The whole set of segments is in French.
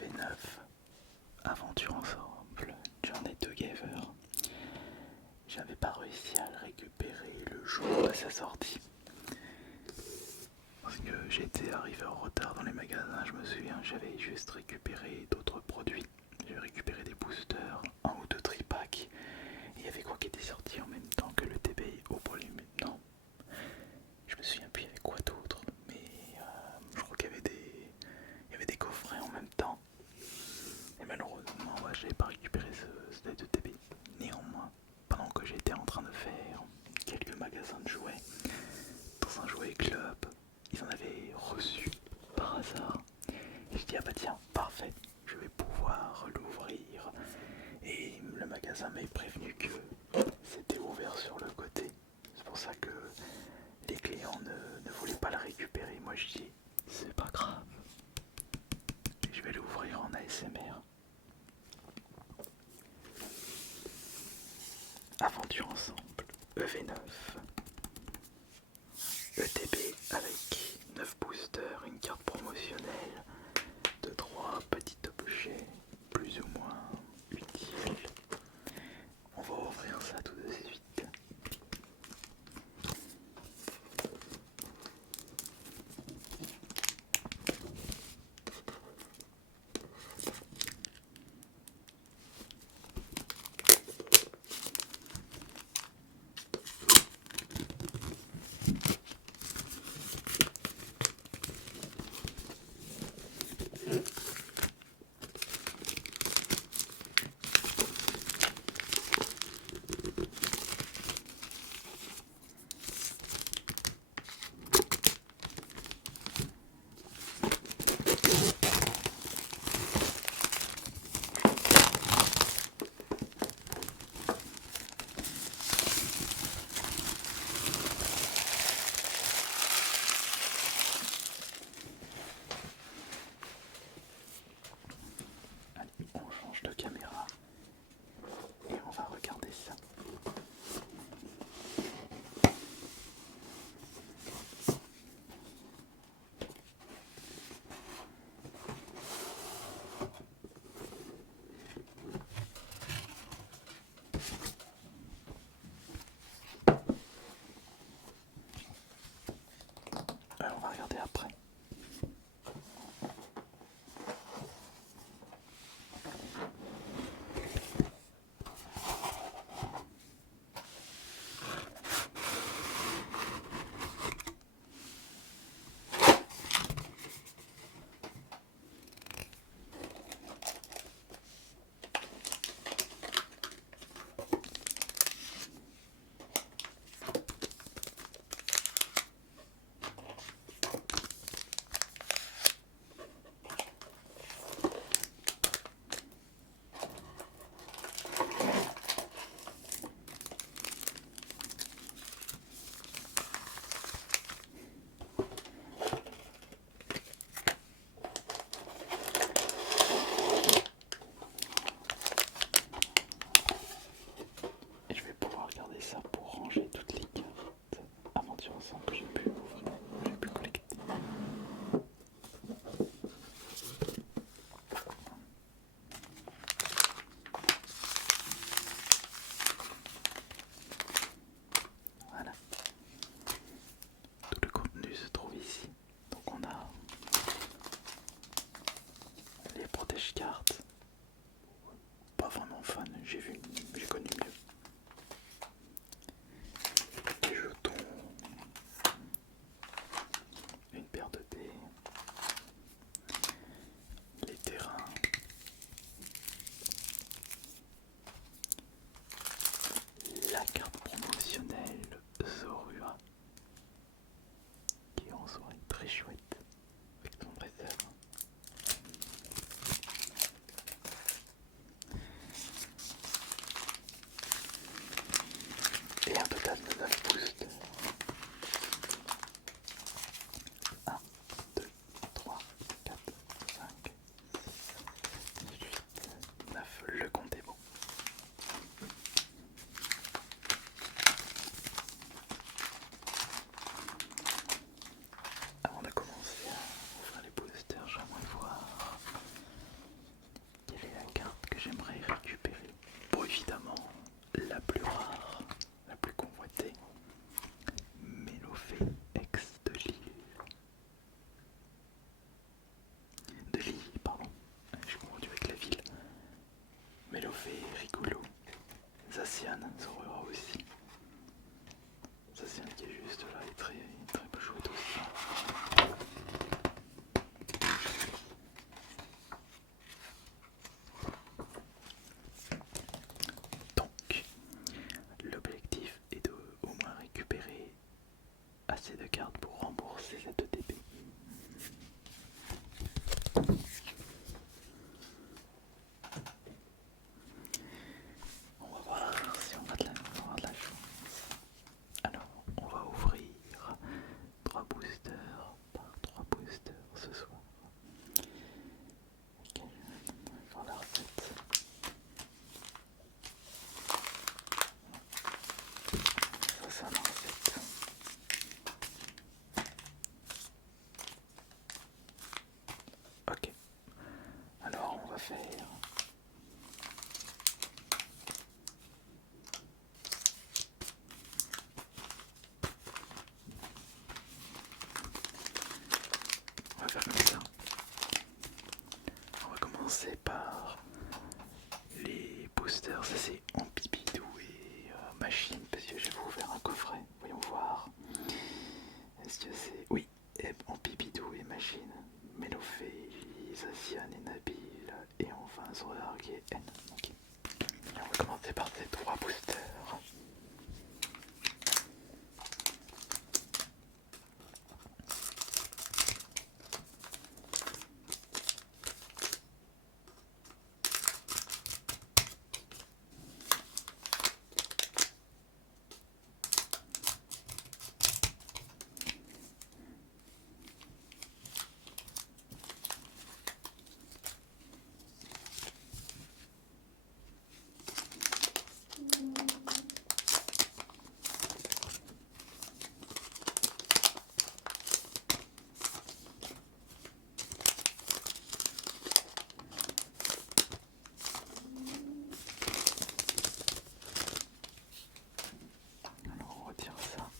EV9, Aventure ensemble, Journey Together. J'avais pas réussi à le récupérer le jour de sa sortie. Parce que j'étais arrivé en retard dans les magasins, je me souviens, j'avais juste récupéré d'autres produits. J'avais récupéré des boosters, un ou deux tripacks. Et il y avait quoi qui était sorti en même temps que le TBI au volume? Non, je me souviens plus il y avait quoi d'autre. Mais je crois il y avait des coffrets en même temps. Et malheureusement, ouais, j'avais pas récupéré ce de TBI. Néanmoins, pendant que j'étais en train de faire quelques magasins de jouets, dans un jouet club, ils en avaient reçu par hasard. Et je dis ah bah tiens, parfait, je vais pouvoir l'ouvrir. Et le magasin m'avait prévenu que c'était ouvert sur le côté. C'est pour ça que les clients ne voulaient pas le récupérer. Moi je dis c'est pas grave, je vais l'ouvrir en ASMR. Aventure ensemble, EV9, ETB avec 9 boosters, une carte promotionnelle de 3 petits objets plus ou moins utiles. On va ouvrir ça tout de suite. Delhi, pardon. Je confondu avec la ville. Melofé, rigolo. Zacian, Zorora aussi. Zacian qui est juste là, est très chouette aussi. Donc, l'objectif est de au moins récupérer assez de cartes pour rembourser cette ETP. On va voir si on va avoir de la chance. Alors, on va ouvrir 3 boosters par 3 boosters ce soir. Ok, on va faire la recette. Ça, c'est la recette. Ok, alors on va faire comme ça. On va commencer par les boosters, ça c'est Ampibidou et Machine, parce que je vais vous ouvrir un coffret, voyons voir. Est-ce que c'est... Oui, Ampibidou et Machine, Melofé, Zacian et Nabil, et enfin Zorark et N. Okay. Et on va commencer par ces 3 boosters. Alors on retire ça.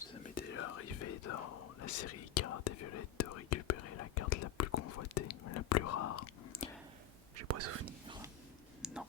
Ça m'est déjà arrivé dans la série Cartes et Violettes de récupérer la carte la plus convoitée, la plus rare. J'ai pas souvenir. Non.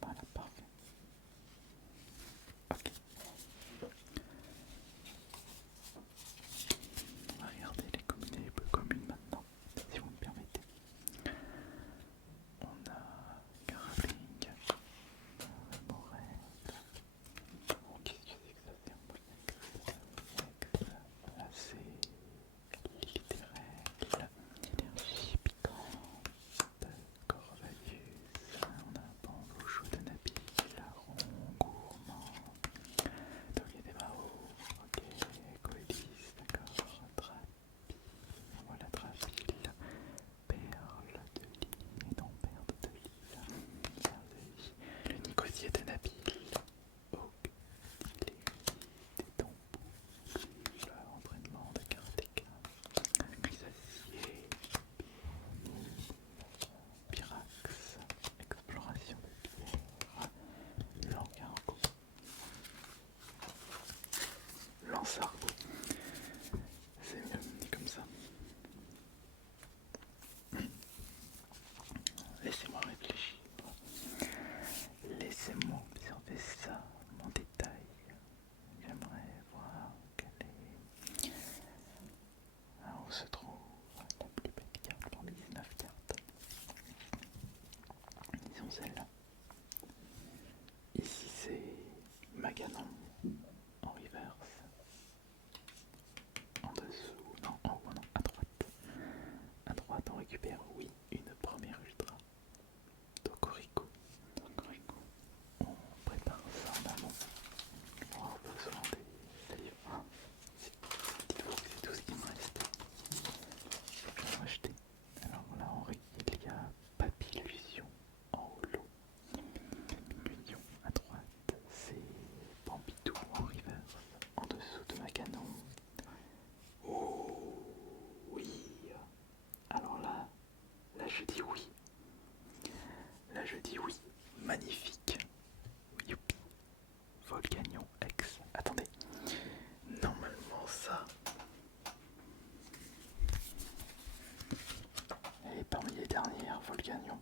Voilà, parfait. Ok. On va regarder les communes les plus communes maintenant, si vous me permettez. On a Grappling, Morel. Qu'est-ce que c'est que ça? C'est un peu là, c'est littéraire, énergie piquante, Corvalus. On a Bambochou de Nabil, Larron, Gourmand, Taulier des Barreaux, ok, Coélis, d'accord, Trapi, voilà Trapil, Perle de Lille, et non Perle de Lille, Perle de Lille, le Nicosier de Nabil, Oak, les des tambours, entraînement de karatéka, Grisacier, Pyrax, exploration de pierre, Langargo, Lansargo, c'est mieux dit comme ça. Laissez-moi réfléchir. Laissez-moi observer ça, mon détail. J'aimerais voir quelle est... Ah, où se trouve la plus belle carte parmi 19 cartes. Disons celle-là. Ici c'est Maganon en reverse. En dessous, non, en haut, non, à droite. À droite on récupère, oui, une je dis oui. Là je dis oui. Magnifique. Youpi. Volcanion X. Attendez. Normalement ça. Elle est parmi les dernières Volcanion.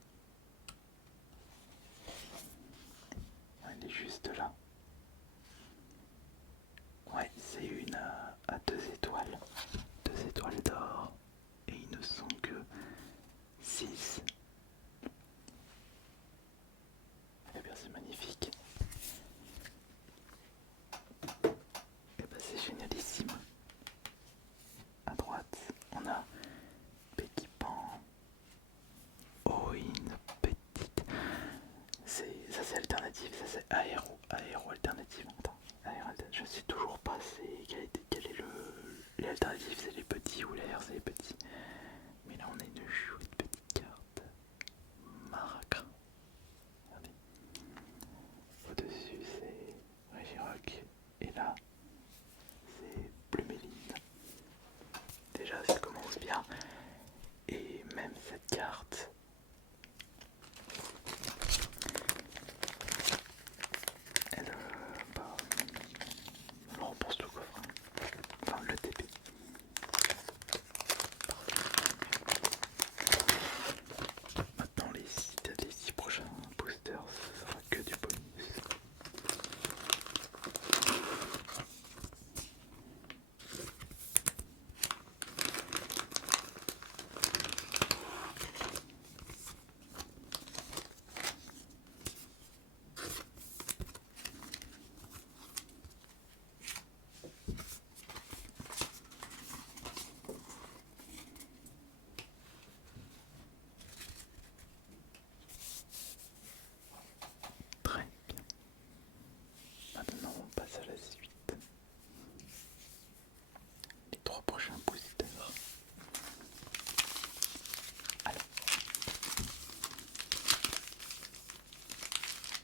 Elle est juste là. Ouais, c'est une à 2 étoiles. 2 étoiles d'or. Et ils ne sont que 6. Eh bien c'est magnifique. Eh bien c'est génialissime. À droite, on a Petit Pan. Oh, une petite. Ça c'est alternative, ça c'est aéro alternative. Attends, je sais toujours pas quel est les alternatives, c'est les petits ou l'air c'est les petits. Mais là on a une chouette petite carte. Maraca. Regardez. Au-dessus c'est Regirock. Et là c'est Pluméline. Déjà ça commence bien. Et même cette carte. Elle rembourse le coffre. Enfin le TP. Maintenant les 6 prochains boosters, ce sera que du bonus. Très bien. Maintenant on passe à la suite. Les 3 prochains boosters. Alors,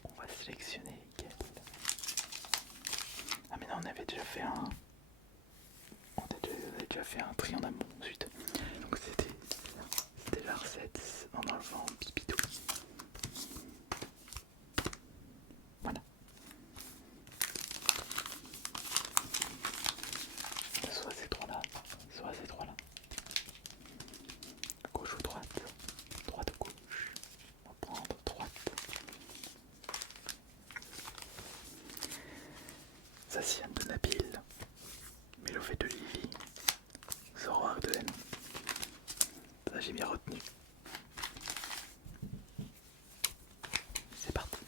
on va sélectionner quel. Ah mais non, on avait déjà fait un. On avait déjà fait un tri en amont ensuite. Donc c'était la recette en enlevant Pipidou. Voilà. Soit ces 3 là, soit ces 3 là. Gauche ou droite? Droite ou gauche? On va prendre droite. Zacian de Nabil. Mélophet de Lily. Zoroark de N. Ça j'ai bien retenu. C'est parti.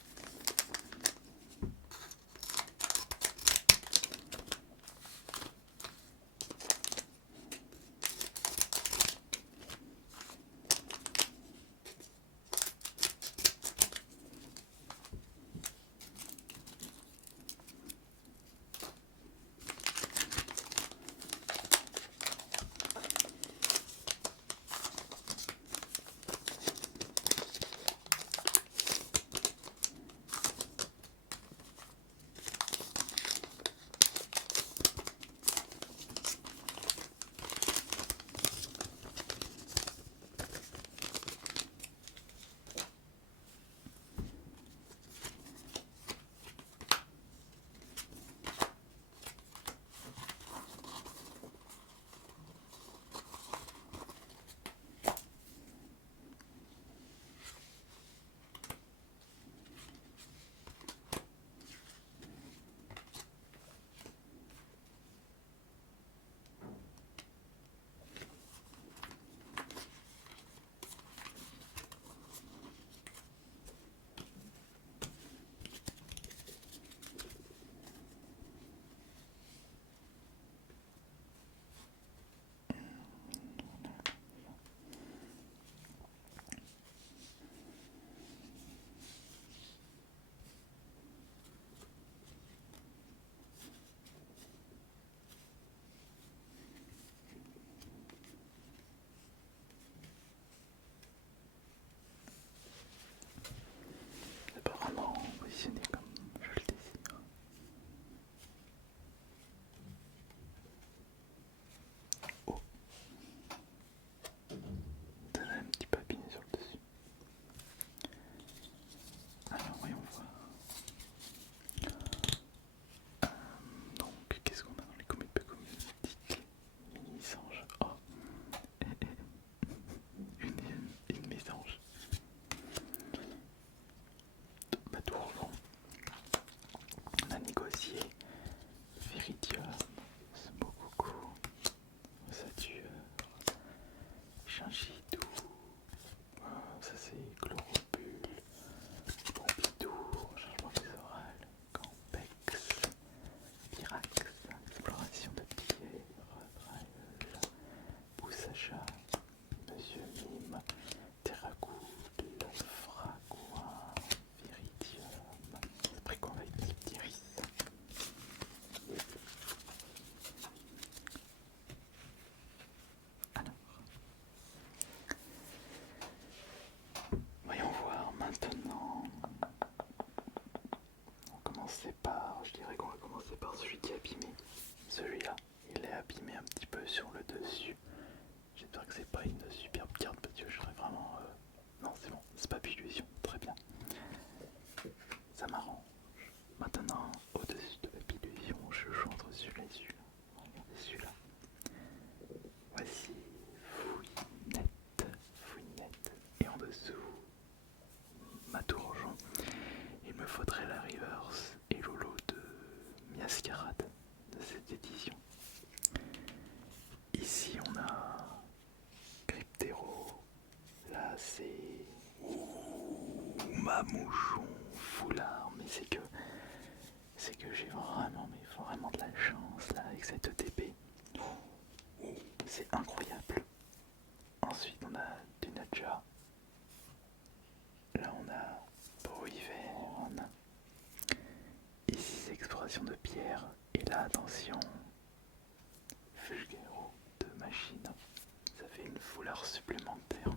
Gingidou. Ça c'est Chloropule. Pompidou, changement visuel. Campex. Pirax. Exploration de pierre. Boussacha. Monsieur Mime. Terracoule. Fragouin. Viridium. Esprit convectif d'Iris. Alors, voyons voir maintenant. Je dirais qu'on va commencer par celui qui est abîmé. Celui-là, il est abîmé un petit peu sur le dessus. J'espère que c'est pas une superbe carte parce que je serais vraiment... Non, c'est bon, c'est pas Papillusion, très bien. Ça m'arrange. Maintenant, au-dessus de Papillusion, je joue entre celui-là et celui-là. Regardez celui-là. Voici Fouinette. Et en dessous, Matourgeon. Il me faudrait la reverse et Lolo de Miascarade de cette édition. Ici on a Cryptero. Là c'est Mamouchon Foulard. Mais c'est que j'ai vraiment de la chance là avec cette ETP. C'est incroyable. Ensuite on a du Nadja. Là on a Poiverne. Ici c'est exploration de pierre. Et là attention, Fulgaro de machine. Ça fait une foulard supplémentaire.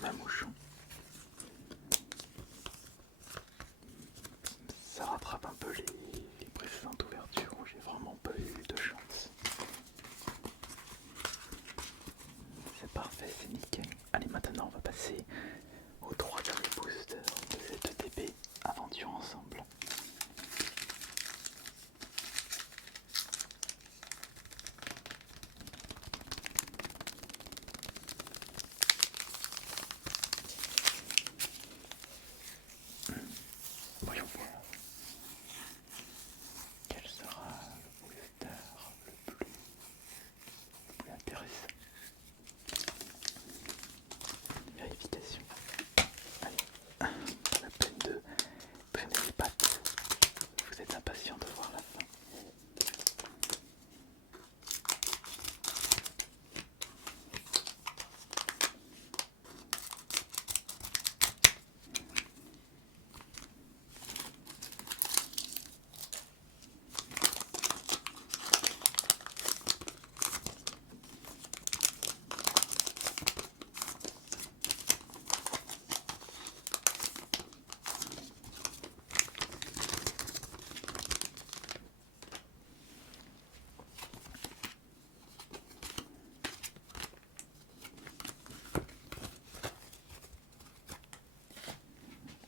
Mamouchon. Ça rattrape un peu les précédentes ouvertures où j'ai vraiment pas eu de chance. C'est parfait, c'est nickel. Allez, maintenant on va passer aux 3 derniers boosters de cette ETP Aventure Ensemble. Voyons voir. Quel sera le booster le plus intéressant? Vérification. Allez, pas la peine de traîner les pattes. Vous êtes impatient de voir la fin.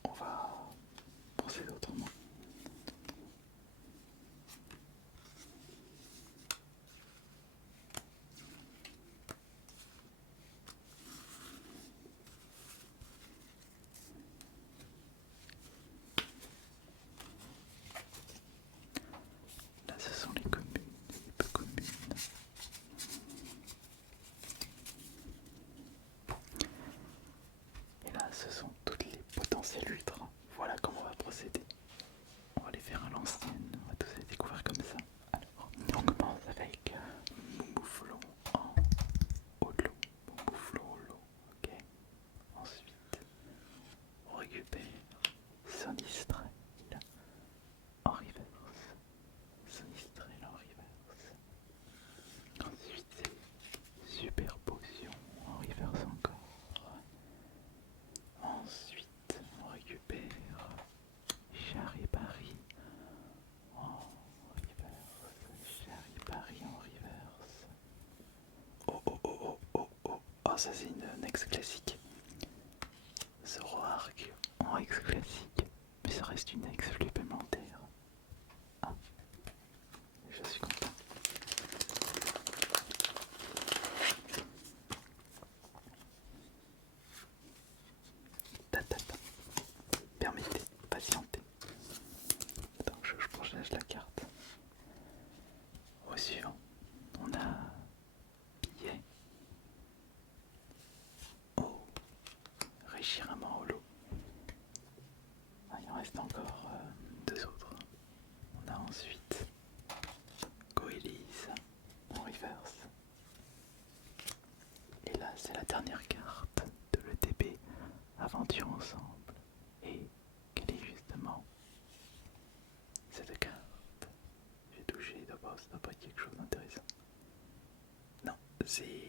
On va procéder autrement. Là, ce sont les communes, les peu communes. Et là, ce sont toutes les potentiels ultras. Voilà comment on va procéder. On va les faire à l'ancienne, on va tous les découvrir comme ça. Alors, on commence avec Mouflon en holo. Mouflon holo, ok. Ensuite, on récupère Sonistrel en reverse. Sonistrel en reverse. Ensuite, Super Potion en reverse encore. Ensuite, on récupère Charibari en reverse. Charibari en reverse. Oh, ça c'est une ex classique. Zoroark en ex classique. Mais ça reste une ex supplémentaire. Ah, je suis content. Permettez, patientez. Attends, lâche la carte. Au suivant, on a billet. Oh, Reshiramon Holo. Ah, il en reste encore deux autres. On a ensuite Coelis en reverse. Et là, c'est la dernière carte de l'ETB Aventure Ensemble. Et quelle est justement cette carte? J'ai touché, d'abord, ça doit pas être quelque chose d'intéressant. Non, c'est